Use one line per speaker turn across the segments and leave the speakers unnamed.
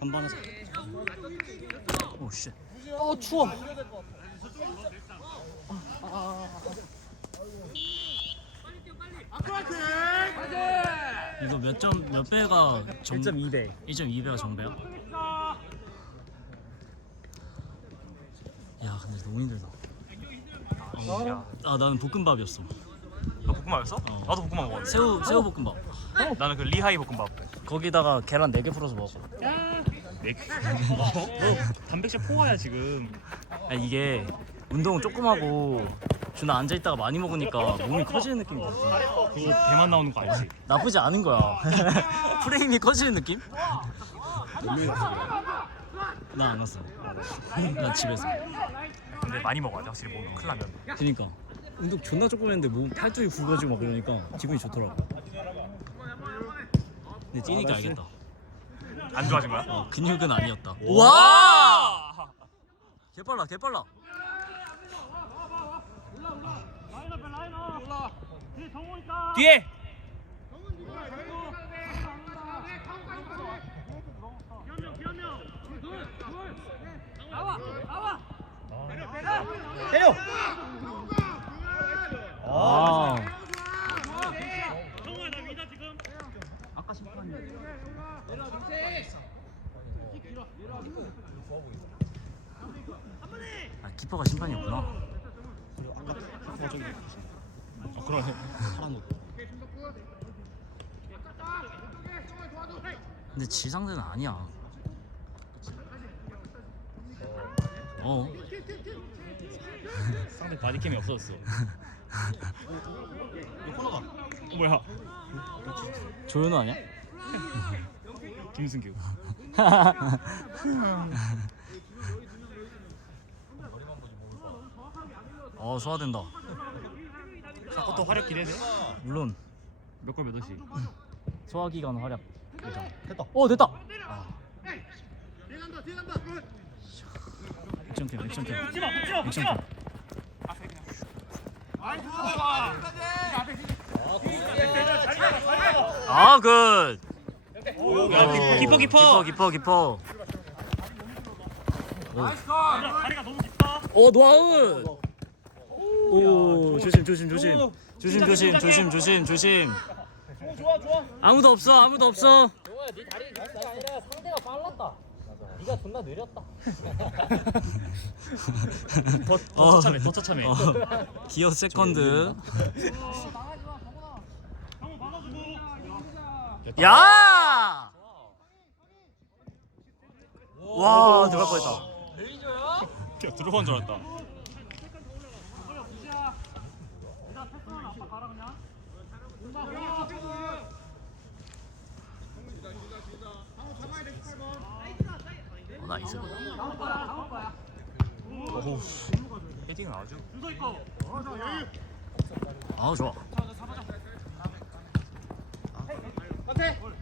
한번 하자.
오 쉣.
어 추워.
이거 몇 점 몇 배가 정
1.2배.
1.2배가 정배야? 야 근데 너무 힘들다.
야,
아 나는 볶음밥이었어.
너 볶음밥이었어?
어.
나도 볶음밥 먹었는데.
새우 새우 볶음밥.
나는 그 리하이 볶음밥.
거기다가 계란 4개 풀어서 먹 어.
네. 너 단백질 포화야 지금.
아 이게 운동 조금 하고 주나 앉아 있다가 많이 먹으니까 몸이 커지는 느낌이 들어.
그거 배만 나오는 거 알지?
나쁘지 않은 거야. 프레임이 커지는 느낌? 나 안 왔어. 나 집에서.
근데 많이 먹어야 돼 확실히 몸 큰일 나면.
그니까 운동 존나 조금 했는데 몸 팔뚝이 굵어지고 막 그러니까 기분이 좋더라고. 근데 뛰니까 알겠다.
안 좋아진 거야?
어, 근육은 아니었다.
와!
개빨라 개빨라.
뒤에.
때려.
아. 키퍼가 심판이었구나.
어 저기
어 그러네.
파란 옷.
근데 지상대는 아니야. 어.
상대 바디캠이 없어졌어.
이거 코너가.
어, 뭐야?
조현우 아니야?
김승규.
어 소화된다.
자꾸 또 활약 기대돼?
물론.
몇 골 몇 원씩?
소화기관 활약. 대장
됐다.
어 됐다. 아. 액션캠 액션캠. 아, 액션캠. 아굿.
야, 깊어, 깊어.
깊어 깊어 깊어 나이스 가 너무 깊다. 어 노아은 오 조심 조심 조심 조심 조심 조심 조심 조심. 아무도 없어 아무도 없어.
영호야 네 다리 좋은 게 아니라 상대가 빨랐다 네가 존나 느렸다
더, 더 처참해, 더 처참해.
어, 기어 세컨드. 야! 와 들어갈 뻔했다.
야, 들어간 줄 알았다. 가라 그냥. 온다 온다.
어, 나이스.
나올 거야 오우, 헤딩 아주.
아, 좋아.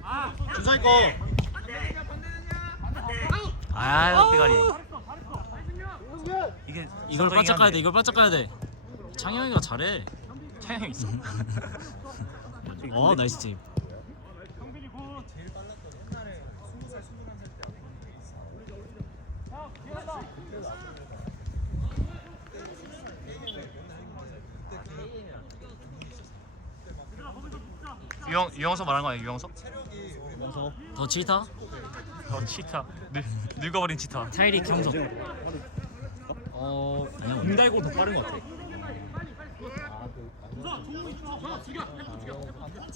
아, 준서
아, 대가리.
이게
이걸 반짝 가야 돼. 이걸 반짝 가야 돼. 창영이가 잘해.
차양 있어.
어 나이스 팀.
유영 유영석 말하는 거 아니야? 유영석?
영서.
더 치타?
어 치타. 늙 늙어버린 치타.
타이릭 형석.
어.
아니야.
공달고 더 빠른 것 같아.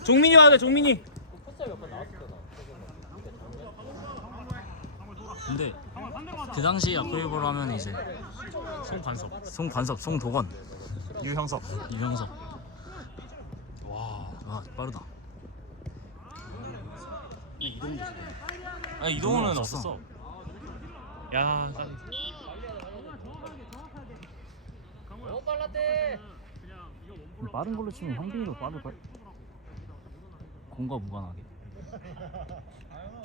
종민이 와야 돼. 종민이.
근데 그 당시 아쿠이보로 하면 이제
송관섭.
송관섭, 송도건,
유형석.
유형석. 와, 와 빠르다.
이동도.
아 이동훈은
없었어.
없었어. 야.
빨랐대
빠른 걸로 치면 형빈이도 빠를 걸? 공과 무관하게.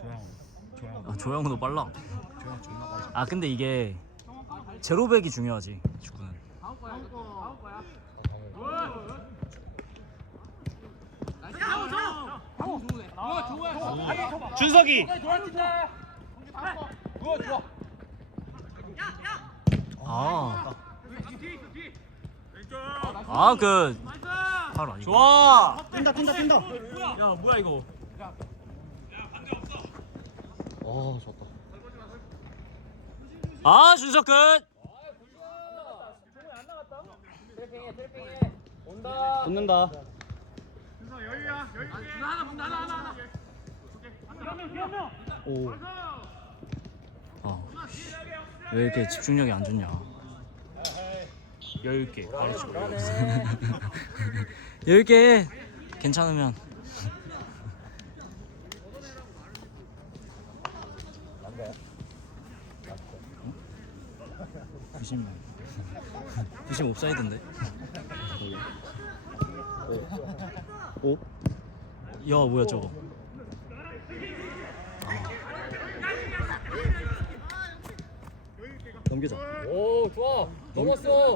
조양. 조양.
아 조영우도 빨라.
조양 존나 빠르.
아 근데 이게 제로백이 중요하지 축구는.
준석이.
아. 아, 그 바로 아니고.
좋아
뛴다 뛴다 뛴다
야 뭐야 이거
어 좋다
아, 준석 끝.
트래핑해 트래핑해 온다
붙는다 오
어. 왜 이렇게 집중력이 안 좋냐? 여유 있게 가르치고. 여유 있게 괜찮으면. 부심 부심 옵사이드인데.
오?
야 뭐야 저거?
넘기자
오 좋아 넘었어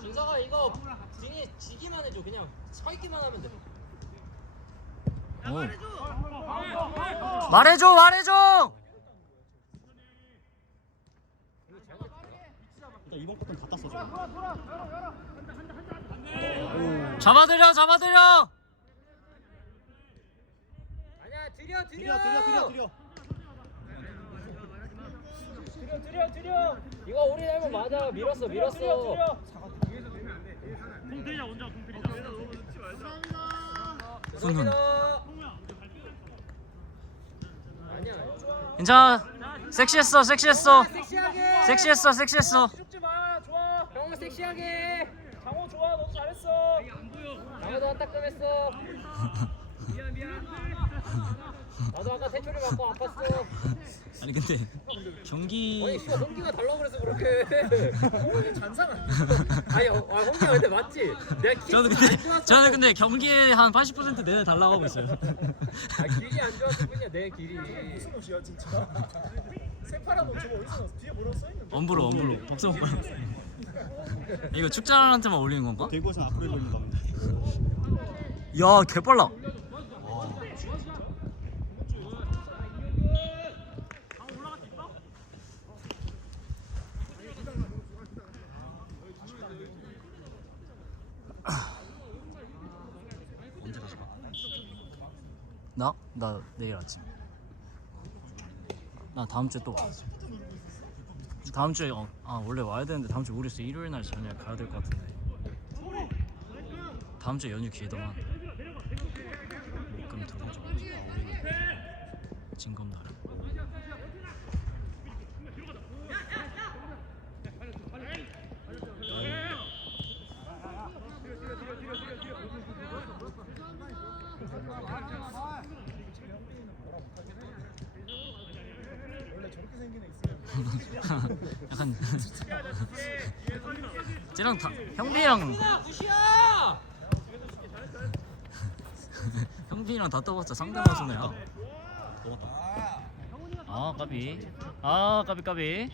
준서가 이거 등에 지기만 해줘 그냥 서 있기만 하면 돼
어. 말해줘 말해줘.
이번 것도 다 땄어 지금
잡아들여 잡아들여.
아니야 들여 들여
들여 들여 들여 들여
들여 들여 이거 우리 닮은 맞아. 밀었어 밀었어.
훈훈.
아니야
괜찮아. 섹시했어 섹시했어.
섹시하게.
섹시했어 섹시했어.
죽지 마. 좋아. 장호 섹시하게. 장호 좋아. 너도 잘했어. 장호도 한 따끔했어 나도 아까 태초리 맞고 아팠어
아니 근데 경기
아니 씨발 홍기가 달라고 그래서 그렇게 홍기 잔상을 아니 어, 아 홍기가 근데 맞지? 내가 키
저는
안
근데
좋았어
저는 근데 경기에 한 80% 내내 달라고 하고 있어요.
아 길이 안 좋았을 뿐이야 내 길이 무슨 옷이야 진짜 새파란 옷 저거 어디서 뒤에 뭐라고 써있는데
엄브로 엄브로 복성 오빠. 이거 축자한테만 올리는 건가?
대구에서는 앞으로 있는
거야 개빨라.
언제 다시 봐
나? 나 내일 아침. 나 다음 주에 또 와. 다음 주에 어, 아 원래 와야 되는데 다음 주 모르겠어. 일요일 날 저녁에 가야 될 것 같은데. 다음 주에 연휴 길더만. 목금 토 진검 나름. 약간 쟤랑 다 형빈이랑 형빈이랑 다 떠봤자 상대방 손해야.
넘었다
아 까비. 아 까비 까비.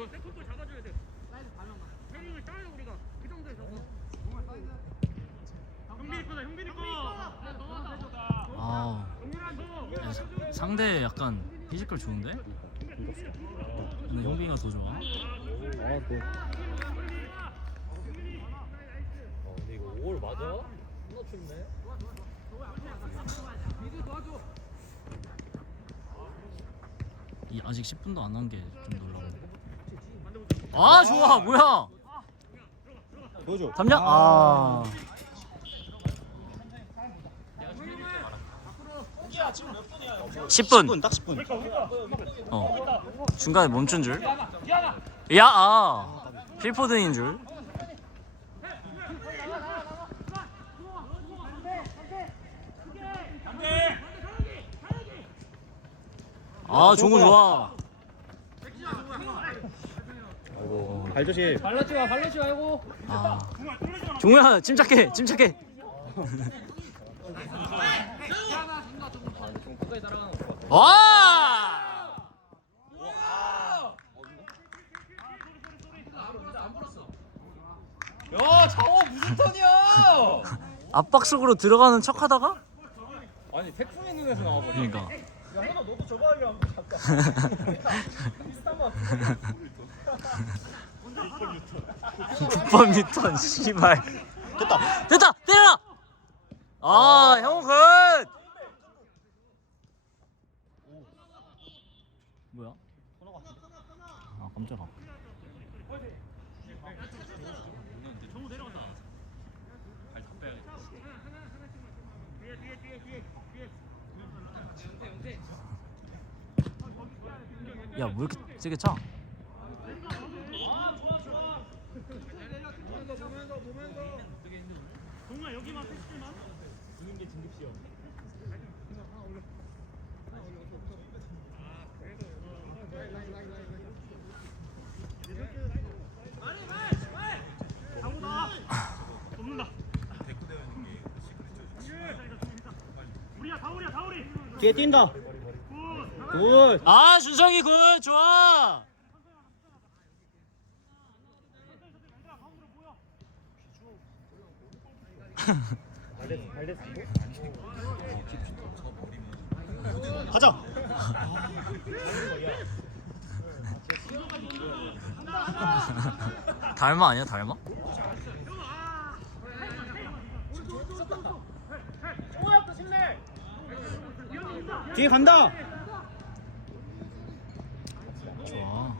그거 세컨볼 잡아줘야 돼. 사이드 가면 막. 헤딩을 따야 우리가 그 정도에 저거. 어, 정말 사이드. 형빈이 거다 형빈이 거. 네, 아 상대 약간 피지컬 좋은데? 근데 형빈이가 더 좋아.
아, 네. 아 네. 또.
어, 아, 근데 이거 5월 맞아? 존나 춥네.
이 아직 10분도 안 한 게 좀 놀라운데. 아 좋아 뭐야?
보여줘.
3점? 아. 십 10분.
딱 10분.
어. 중간에 멈춘 줄. 야, 아. 필포든인 줄. 아, 종우 좋아.
발 조심.
발라지 마 발라지 말고
아. 종우야, 침착해, 침착해.
좀 끝까지 따라가는 거 같아
와!
야 장호 무슨 턴이야
압박 속으로 들어가는 척 하다가?
아니 태풍의 눈에서 나와버려
그러니까.
야 현아 너도 저거 하려 아까 비슷한 거
6번 미턴 씨발. 됐다. 됐다. 때려라. 아, 형은 굿. 뭐야? 아, 깜짝아. 야, 뭐 이렇게 세게 차?
뒤에 뛴다. 굿.
아, 준성이 굿. 좋아.
가자.
달마 아니야, 달마?
뒤에 간다.
좋아.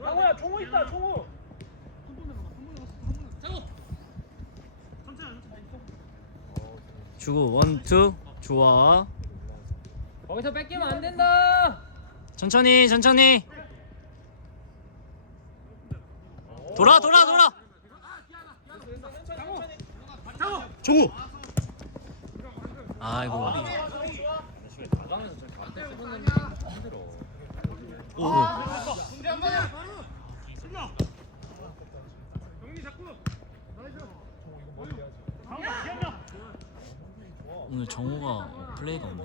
장호야 종호 있다 종호
주고 원투 좋아.
거기서 뺏기면 안 된다
천천히 천천히. 돌아 돌아 돌아.
종우.
아이고.
게 힘들어
오늘 정우가 플레이가 없네.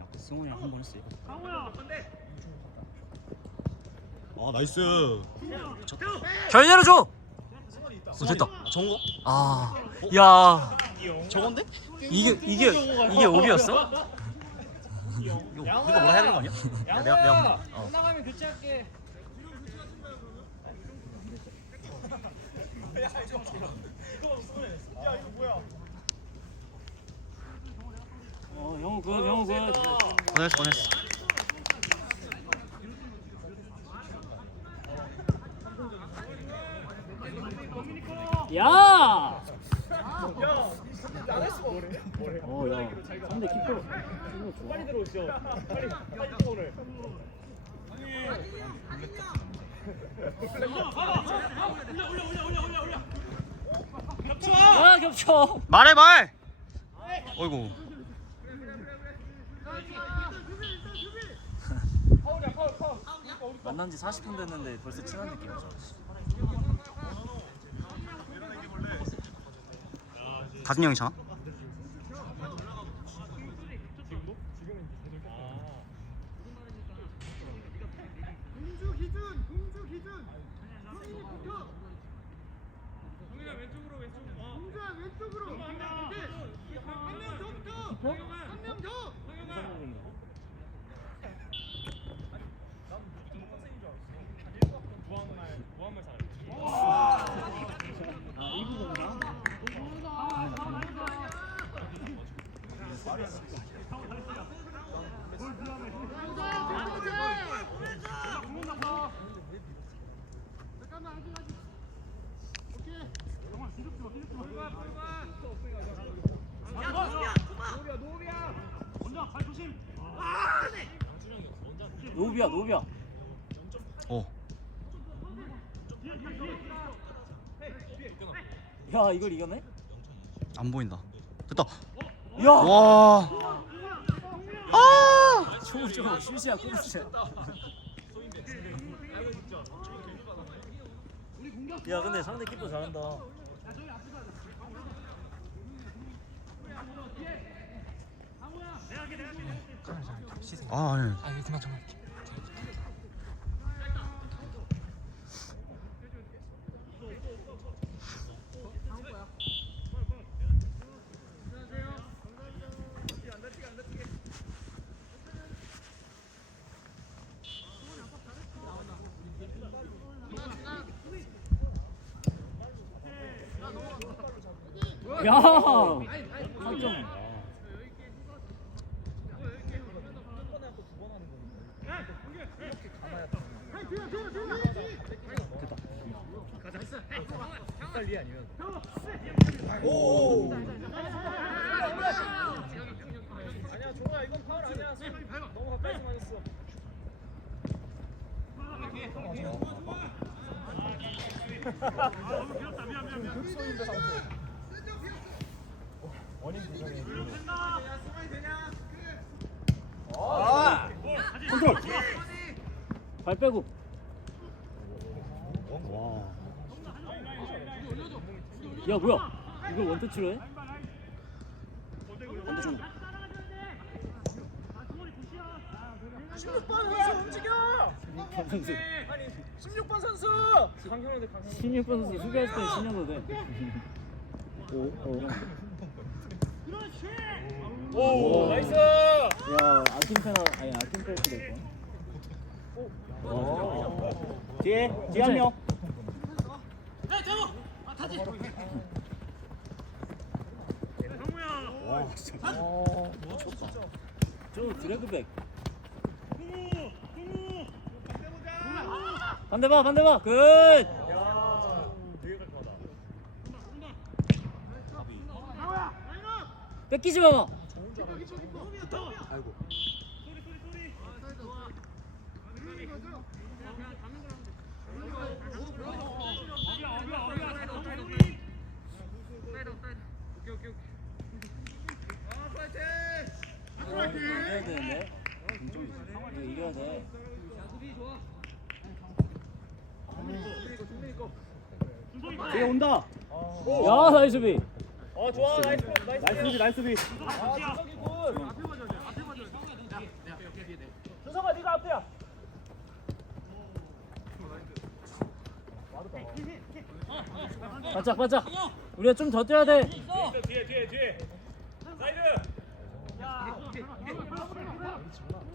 아까 승훈이랑 한번 했어. 아 나이스.
결대로 줘. 어, 됐다.
정우?
아, 야,
저건데?
이게 이게 이게 오비였어?
이거 우리가 뭐라 해야 되는 거 아니야? 내가- 내가-
안 나가면 교체할게
어, 영우 굿, 영우 굿.
보냈어 보냈어.
야! 어, 야. 상대 키퍼.
빨리 들어오시죠 빨리 빨리 오늘
아, 겹쳐.
말해 말. 어이구.
만난 지 40분 됐는데 벌써 친한 느낌이죠.
다준 형이잖아. 왼쪽으로 어. 왼쪽으로 공자 왼쪽으로 한명 더! 한명 더! 어?
노비야 노비야
어.
야 이걸 이겼네?
안 보인다. 됐다.
야
와. 아!
저거 저거 슛이야 크로스야 야 근데 상대 키퍼 잘한다
아, 아니.
아 이거 그만 정말
야 3점
빨리 아니면 아니야 종아 이건 파울 아니야 너무 가까이서 맞았어 흑소인데 상태 원인 부정의
컨트롤 발 빼고.
와.
야 뭐야? 이걸 원터치로 해?
좀
16번 선수 움직여!
선수.
아니 16번 선수! 강형인데 강형
16번 선수 수비할 때 신현도 돼. 오, 오.
오. 나이스.
야 아킹페나 아니 아킹페스 될 거야 오. 뒤에 뒤에 한명.
와, 진짜.
어저 드래그백. 반대 봐 반대 봐 굿
야, 되게 깔끔하다.
뺏기지 마
아이고.
어, 이겨야 되는데 이거 이겨야 돼 뒤에 온다 야 나이스 수비
어 좋아. 나이스. 나이스.
나이스 수비 나이스 수비.
아 준석이 군 준석아 네가 앞이야
바짝 바짝. 우리가 좀 더 뛰어야 돼.
뒤에 뒤에 뒤에 사이드.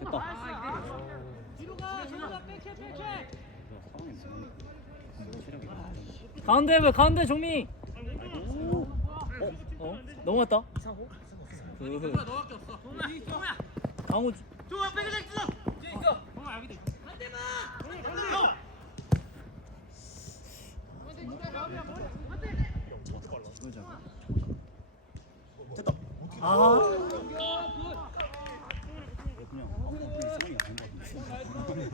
됐다. 가운데 왜 가운데 종미 어? 어? 넘어갔다 그 강호
됐다.
아
그냥 아무나 그냥 상황이 아닌 것 같은데.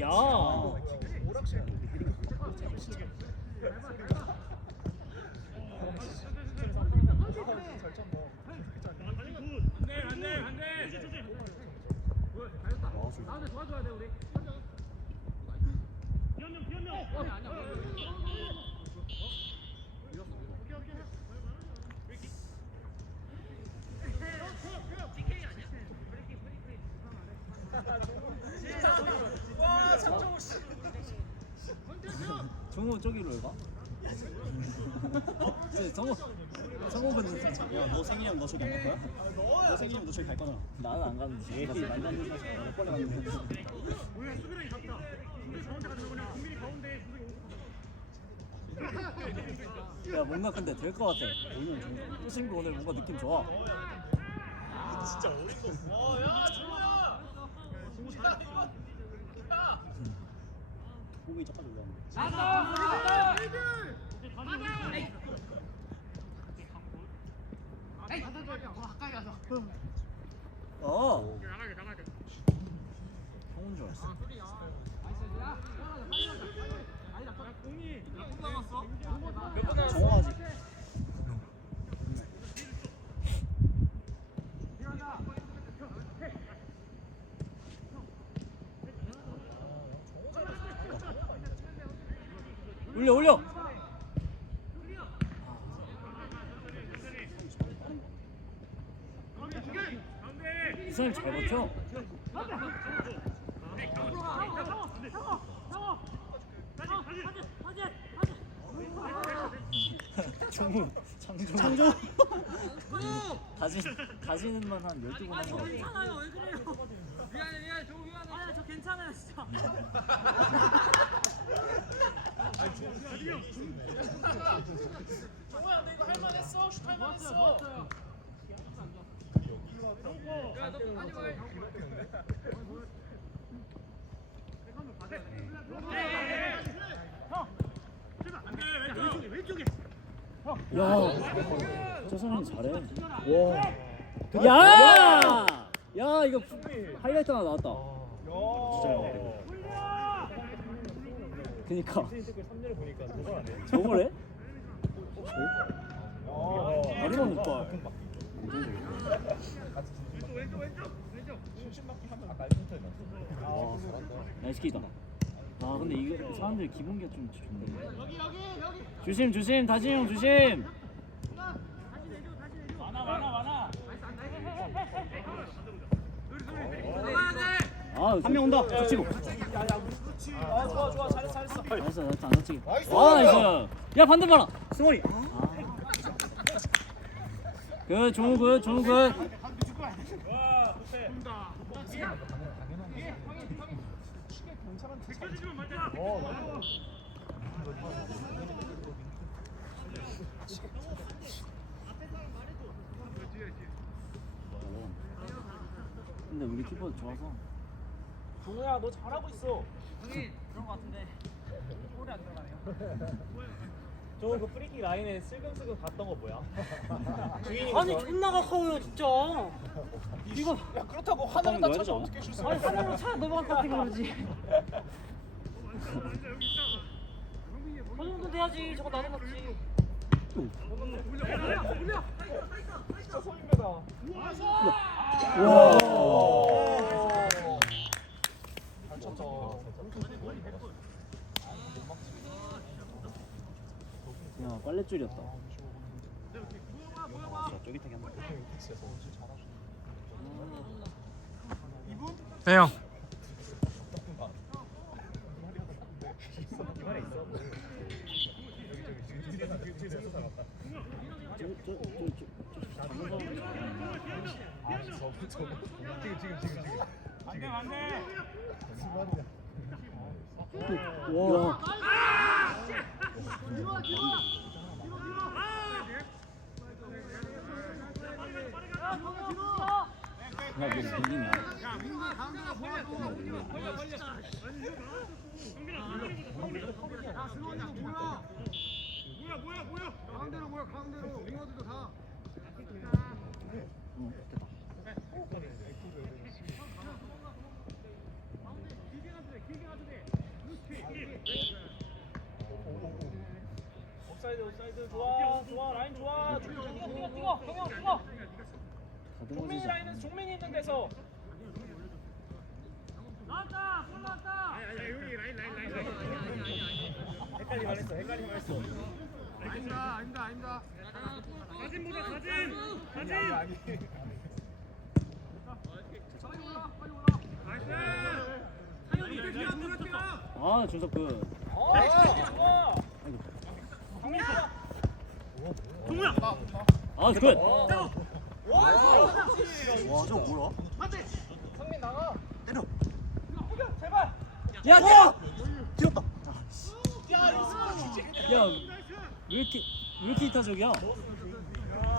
야.
오락실 와 3.5 씨.
정우 저기로 가? 저 정우 성우 분들
야, 너 생일이면 너 저기 안 갈 거야? 너 생일이면 너 저기 갈 거잖아.
나는 안 가는데
얘기 말도 안 되는 소리 하지 마. 몇 번에 갔는데.
야 뭔가 근데 될 것 같아. 오늘 좀 호신구 오늘 뭔가 느낌 좋아.
몸이 저까지 올라오는
어. 성운 줄 알았어.
몇분 남았어?
정화
올려 올려. 이 사람 잘 버텨. 종우 창조
창조
가진 가지는 만한 12번 한거 같아.
괜찮아요. 왜 그래요? 미안해 미안해. 저 미안해 아저 괜찮아요 진짜
정호야 너 이거 할만했어 슛 할만했어 야너
야, 저 사람이 잘해. 와. 야! 야, 이거 하이라이트 하나 나왔다. 진짜 그니까. 저걸 해? 다리만 못 와, 나이스 킥이다. 아, 근데 이거 사람들 기본기가 좀 좋네. 조심, 조심, 다진 형 조심. 아, 한 명 온다. 터치고.
아 좋아 좋아 잘했어 잘했어
알았어, 나안 터치게. 아, 나이스. 야, 반대 봐라.
승원이
그, 종우 그, 종우 그. 근데 우리 키퍼 좋아서.
정호야 너 잘하고 있어
형이 그런 거 같은데 볼이 안 들어가네요
저 그 프리킥 라인에 슬금슬금 갔던 거 뭐야?
아니 존나 가까워요 진짜 이거
야 그렇다고 하늘을 다 쳐서 어떻게 슛을
아니 하늘로 차 넘어갈 것 같아 그러지 저 정도 돼야지 저거 나는 거지
진짜 소인배다
와.
잘 쳤다
야, 빨래줄이었다.
쫄깃하게 한번
네 형.
와. 야, 이거 밀리냐? 어, 됐다.
옵 사이드 옵사이드 좋아 좋아 라인 좋아 뛰어 뛰어 뛰어 뛰어 뛰어 종민이. 라인은 종민이 있는 데서. 헷갈리 말했어 헷갈리 말했어. 아닙니다 아닙니다 아닙니다. 사진보다 사진! 사진! 아니. 아니
아, 준석 그.
어 좋아!
아, 굿.
와와 저거 뭐야?
성민 나가
때려
제발
야, 야!
뛰었다
야
야, 왜 이렇게. 왜 이렇게 이타적이야?